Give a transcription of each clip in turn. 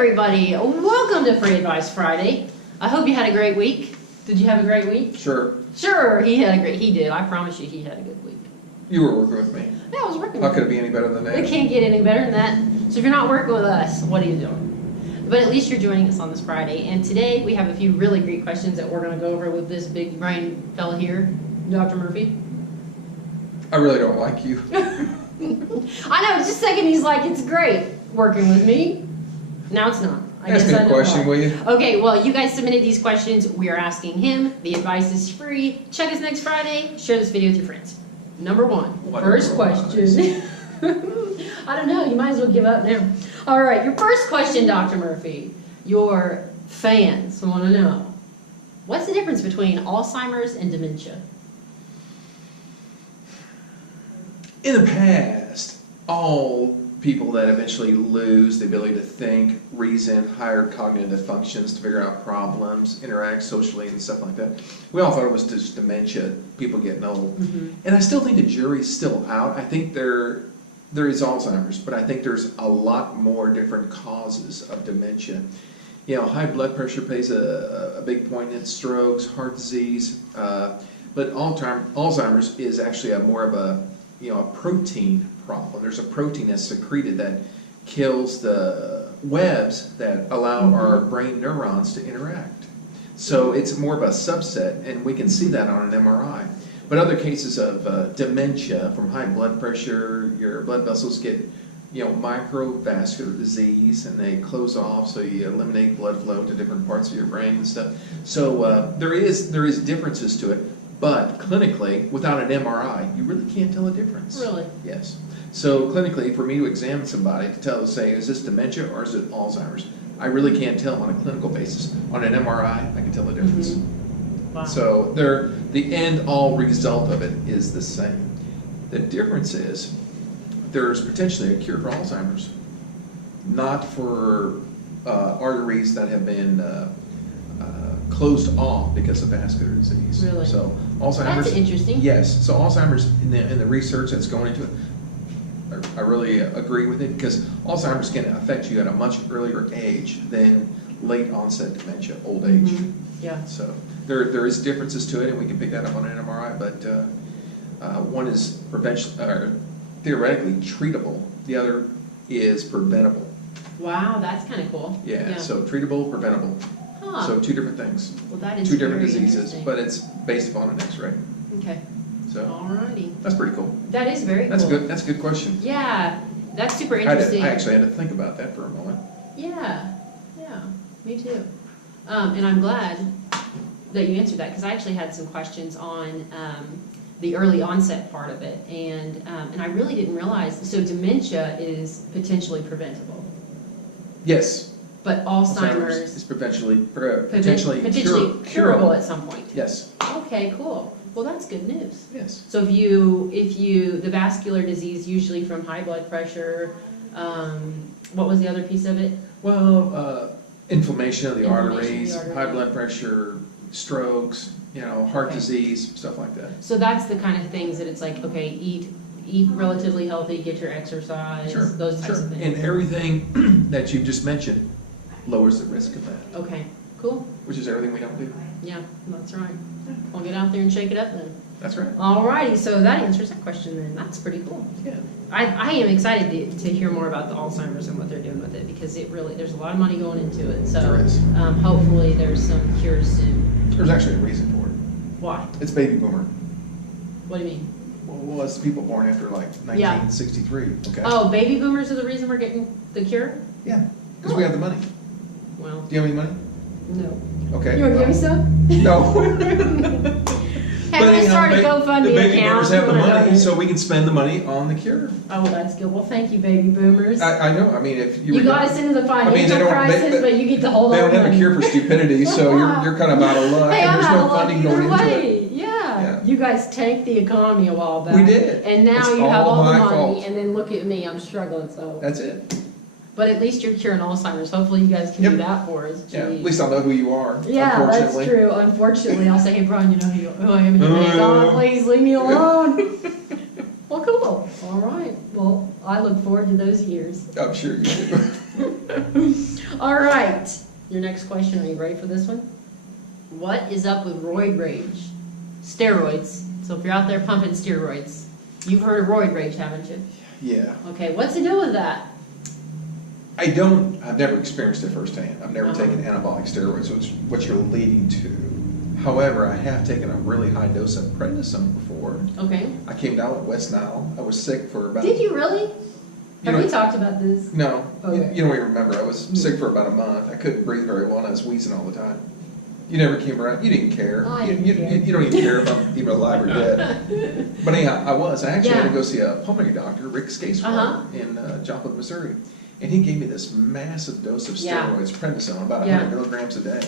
everybody. Welcome to Free Advice Friday. I hope you had a great week. Did you have a great week? Sure. Sure, he did. I promise you he had a good week. You were working with me. Yeah, I was working How with could it be any better than that? It can't get any better than that. So if you're not working with us, what are you doing? But at least you're joining us on this Friday. And today we have a few really great questions that we're going to go over with this big brain fella here, Dr. Murphy. I really don't like you. I know, just a second he's like, it's great working with me. Now it's not. Ask me a question, will you? Okay, well, you guys submitted these questions. We are asking him. The advice is free. Check us next Friday. Share this video with your friends. Number one, first question. I don't know. You might as well give up now. All right, your first question, Dr. Murphy. Your fans want to know, what's the difference between Alzheimer's and dementia? In the past, all people that eventually lose the ability to think, reason, higher cognitive functions to figure out problems, interact socially and stuff like that, we all thought it was just dementia, people getting old. Mm-hmm. And I still think the jury's still out. I think there is Alzheimer's, but I think there's a lot more different causes of dementia. You know, high blood pressure plays a big point in it, strokes, heart disease, but Alzheimer's is actually more of a protein problem. There's a protein that's secreted that kills the webs that allow our brain neurons to interact. So it's more of a subset, and we can see that on an MRI. But other cases of dementia from high blood pressure, your blood vessels get microvascular disease, and they close off, so you eliminate blood flow to different parts of your brain and stuff. So there is differences to it. But clinically, without an MRI, you really can't tell a difference. Really? Yes. So clinically, for me to examine somebody to say, is this dementia or is it Alzheimer's? I really can't tell on a clinical basis. On an MRI, I can tell the difference. Mm-hmm. Wow. So the end-all result of it is the same. The difference is there's potentially a cure for Alzheimer's, not for arteries that have been closed off because of vascular disease. Really? So Alzheimer's. That's interesting. Yes. So Alzheimer's in the research that's going into it, I really agree with it, because Alzheimer's can affect you at a much earlier age than late onset dementia, old age. Mm-hmm. Yeah. So there is differences to it, and we can pick that up on an MRI. But one is theoretically treatable. The other is preventable. Wow, that's kind of cool. Yeah. So treatable, preventable. Huh. So two different things. Well, that is two different very diseases, but it's based upon an X-ray. Okay. So alrighty. that's pretty cool. That is very cool. That's good. That's a good question. Yeah, that's super interesting. I actually had to think about that for a moment. Yeah, me too. And I'm glad that you answered that, because I actually had some questions on the early onset part of it, and I really didn't realize. So dementia is potentially preventable. Yes. But Alzheimer's is potentially curable at some point. Yes. Okay, cool. Well, that's good news. Yes. So if you the vascular disease, usually from high blood pressure, what was the other piece of it? Well, inflammation of the arteries, high blood pressure, strokes, heart disease, stuff like that. So that's the kind of things that it's like, okay, eat relatively healthy, get your exercise, those types of things. And everything that you just mentioned lowers the risk of that. Okay, cool. Which is everything we don't do. Yeah, that's right. I'll get out there and shake it up then. That's right. Alrighty, so that answers that question then. That's pretty cool. Yeah. I am excited to hear more about the Alzheimer's and what they're doing with it, because there's a lot of money going into it. So there is. Hopefully there's some cures soon. There's actually a reason for it. Why? It's baby boomer. What do you mean? Well, it's people born after like 1963. Okay. Oh, baby boomers are the reason we're getting the cure? Yeah, because we have the money. Well. Do you have any money? No. Okay. You want to give me some? No. Hey, we start a GoFundMe the baby account. boomers have the money, so we can spend the money on the cure. Oh, well, that's good. Well, thank you, baby boomers. I know. I mean, if you got us into the financial crisis, but you get to hold on. They don't have a cure for stupidity, so you're kind of out of luck. Hey, and there's I'm no out of luck funding going either into way. it. Yeah. You guys tanked the economy a while back. We did. And now it's you have all the money, fault. and then look at me. I'm struggling. So. That's it. But at least you're curing Alzheimer's. Hopefully you guys can do that for us. Yeah, at least I'll know who you are. Yeah, that's true. Unfortunately, I'll say, hey, Brian, you know who I am. And you're like, God, please leave me alone. Well, cool. All right. Well, I look forward to those years. I'm sure you do. All your next question. Are you ready for this one? What is up with RoidRage? Steroids. So if you're out there pumping steroids, you've heard of RoidRage, haven't you? Yeah. Okay, what's the deal with that? I've never experienced it firsthand. I've never taken anabolic steroids, which is what you're leading to. However, I have taken a really high dose of prednisone before. Okay. I came down with West Nile. I was sick for about... Did you really? Have we talked about this? No. Okay. You don't even remember. I was sick for about a month. I couldn't breathe very well, and I was wheezing all the time. You never came around. You didn't care. Oh, I didn't care. You don't even care if I'm even alive or dead. But anyhow, I was. I actually had to go see a pulmonary doctor, Rick Scasewell, in Joplin, Missouri. And he gave me this massive dose of steroids, prednisone, about 100 milligrams a day.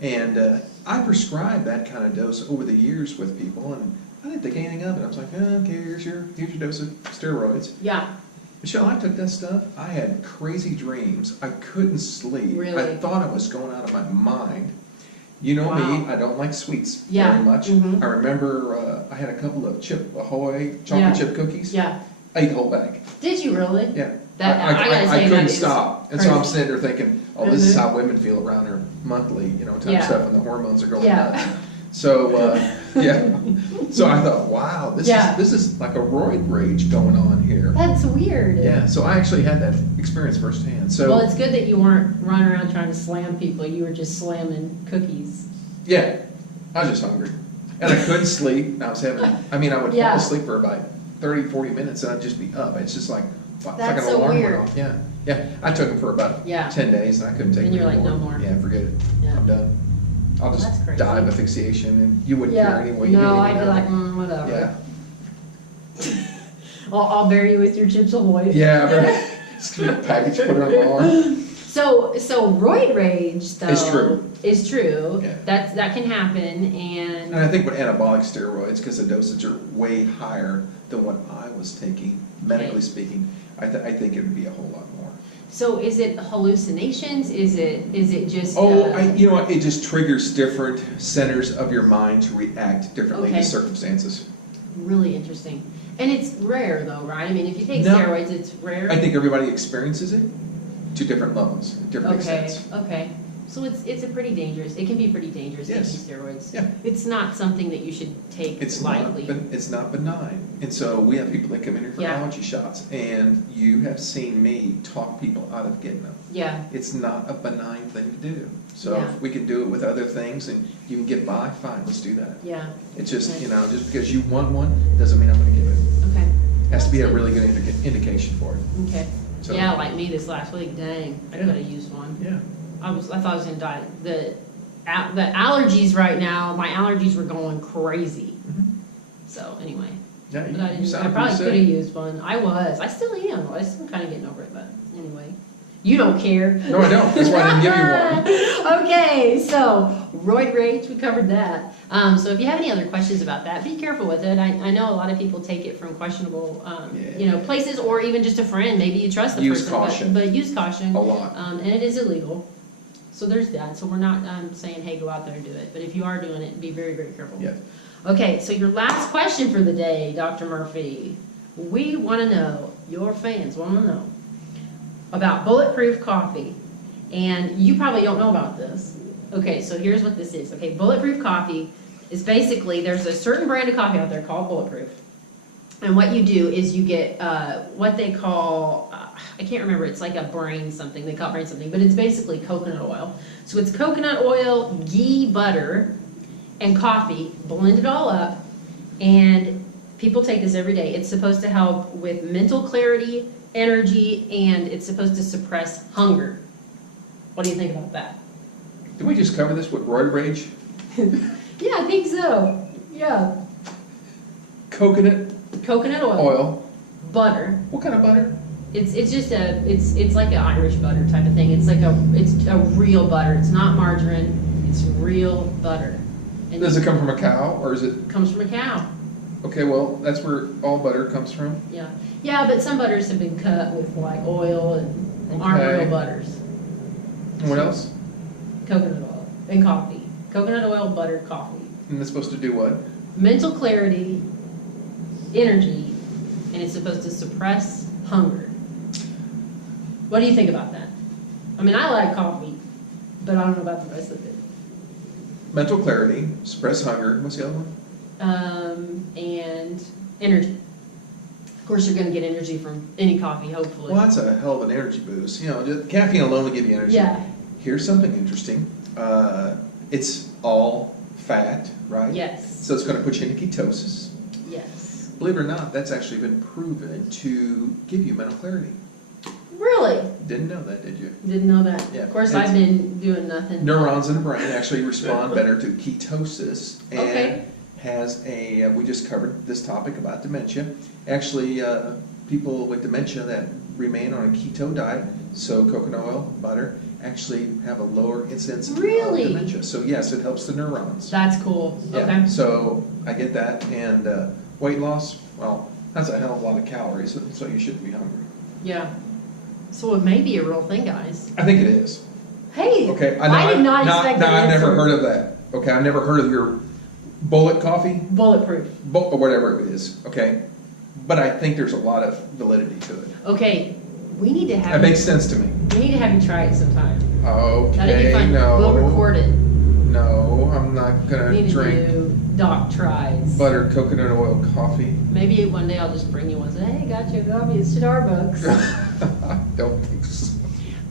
And I prescribed that kind of dose over the years with people, and I didn't think anything of it. I was like, okay, here's your dose of steroids. Yeah. Michelle, I took that stuff. I had crazy dreams. I couldn't sleep. Really? I thought I was going out of my mind. You know me, I don't like sweets very much. I remember I had a couple of Chip Ahoy chocolate chip cookies. Yeah. I ate the whole bag. Did you really? Yeah. I couldn't stop. And so I'm crazy. sitting there thinking, oh, this is how women feel around their monthly, type stuff, and the hormones are going nuts. So, So I thought, wow, this is like a RoidRage going on here. That's weird. Yeah, so I actually had that experience firsthand. So, well, it's good that you weren't running around trying to slam people. You were just slamming cookies. yeah, I was just hungry. And I couldn't sleep. And I would fall asleep for about 30, 40 minutes and I'd just be up. It's just like, it's like an alarm went off. Yeah. Yeah, I took them for about 10 days and I couldn't take them anymore. And you're like, no more. Yeah, forget it. Yeah. I'm done. I'll just die of asphyxiation and you wouldn't care anyway. No, I'd be like, whatever. Yeah. I'll bury you with your Chips Ahoy. Yeah, I better just give me a package, put it on the arm. So RoidRage, though, is true. Yeah. That can happen, and I think with anabolic steroids, because the dosage are way higher than what I was taking, medically speaking, I think it would be a whole lot more. So is it hallucinations? Is it just? It just triggers different centers of your mind to react differently to circumstances. Really interesting, and it's rare though, right? I mean, if you take steroids, it's rare. I think everybody experiences it to different levels, different extents. Okay. So it's a pretty dangerous. It can be pretty dangerous taking steroids. Yeah. It's not something that you should take lightly. It's not benign. And so we have people that come in here for allergy shots, and you have seen me talk people out of getting them. Yeah. It's not a benign thing to do. So if we can do it with other things and you can get by, fine, let's do that. Yeah. It's just, just because you want one doesn't mean I'm going to give it. Okay. It has to be a really good indication for it. Okay. So, like me this last week, dang, I could have used one. Yeah. I thought I was gonna die. The allergies right now, my allergies were going crazy. So anyway, but I probably could have used one. I still am. I'm still kind of getting over it, but anyway. You don't care. No, I don't. That's why I didn't give you one. Okay, so RoidRage, we covered that. So if you have any other questions about that, be careful with it. I know a lot of people take it from questionable, places, or even just a friend. Maybe you trust the person. Use caution. But use caution. A lot. And it is illegal. So there's that. So we're not saying, hey, go out there and do it. But if you are doing it, be very, very careful. Yeah. Okay, so your last question for the day, Dr. Murphy. We want to know, your fans want to know, about BulletProof Coffee. And you probably don't know about this. Okay, so here's what this is. Okay, BulletProof Coffee is basically, there's a certain brand of coffee out there called BulletProof. And what you do is you get what they call, I can't remember, it's like a brain something, they call it brain something, but it's basically coconut oil. So it's coconut oil, ghee, butter, and coffee, blend it all up, and people take this every day. It's supposed to help with mental clarity, energy, and it's supposed to suppress hunger. What do you think about that? Did we just cover this with RoidRage? Yeah, I think so. Yeah. Coconut oil. Butter. What kind of butter? It's just it's like an Irish butter type of thing. It's a real butter. It's not margarine. It's real butter. And does it come from a cow, or is it? Comes from a cow. Okay, well, that's where all butter comes from. Yeah. Yeah, but some butters have been cut with like oil and aren't real butters. And what else? Coconut oil and coffee. Coconut oil, butter, coffee. And it's supposed to do what? Mental clarity, energy, and it's supposed to suppress hunger. What do you think about that? I mean, I like coffee, but I don't know about the rest of it. Mental clarity, suppress hunger. What's the other one? And energy. Of course, you're going to get energy from any coffee, hopefully. Well, that's a hell of an energy boost. You know, just caffeine alone will give you energy. Yeah. Here's something interesting. It's all fat, right? Yes. So it's going to put you into ketosis. Yes. Believe it or not, that's actually been proven to give you mental clarity. Really? Didn't know that, did you? Didn't know that. Yeah. Of course, I've been doing nothing. Neurons in the brain actually respond better to ketosis. And Okay. has a, we just covered this topic about dementia. Actually, people with dementia that remain on a keto diet, so coconut oil, butter, actually have a lower incidence Really? of dementia. So yes, it helps the neurons. That's cool. Yeah. Okay. So I get that. And weight loss, well, that's a hell of a lot of calories, so you shouldn't be hungry. Yeah. So it may be a real thing, guys. I think it is. Hey, Okay. I did not expect that I've answer. never heard of that. Okay, I've never heard of your bullet coffee, Bulletproof. or whatever it is. Okay, but I think there's a lot of validity to it. Okay, we need to have. That makes sense to me. We need to have you try it sometime. Okay, That'd be fun. no. We'll record it. No, I'm not We gonna need to drink do doc tries. buttered coconut oil coffee. Maybe one day I'll just bring you one and say, hey, got you a coffee at Starbucks. I don't think so.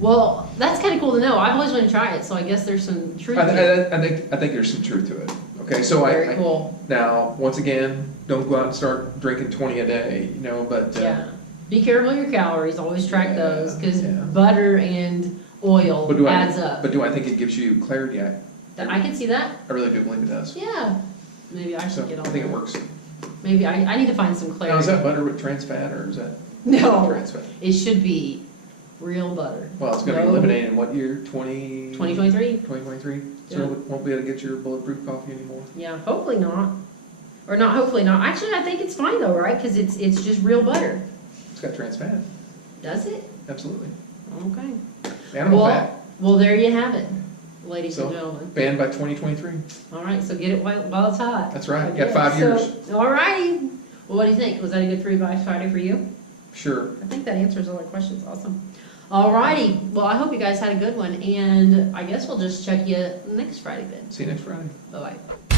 Well, that's kind of cool to know. I've always wanted to try it, so I guess there's some truth to it. I think there's some truth to it. Okay, so Very cool. Now, once again, don't go out and start drinking 20 a day, you know, but. Yeah. Be careful of your calories. Always track Yeah, those, because yeah. butter and oil adds up. But do I think it gives you clarity? I can see that. really do believe it does. Yeah. Maybe I should So get on I think it that. works. Maybe I need to find some clarity. Now, is that butter with trans fat or is that No. trans fat? It should be real butter. Well, it's going to be No. eliminated in what year? 2023? 2023? So Yeah. we won't be able to get your bulletproof coffee anymore? Yeah, hopefully not. Or not hopefully not. Actually, I think it's fine though, right? Because it's just real butter. It's got trans fat. Does it? Absolutely. Okay. Animal fat. Well, there you have it, ladies So, and gentlemen. banned by 2023. All right, so get it while it's hot. That's right. Okay, You got 5 years. So, all righty. Well, what do you think? Was that a good Free Advice Friday for you? Sure. I think that answers all our questions. Awesome. All righty. Well, I hope you guys had a good one, and I guess we'll just check you next Friday then. See you next Friday. Bye-bye.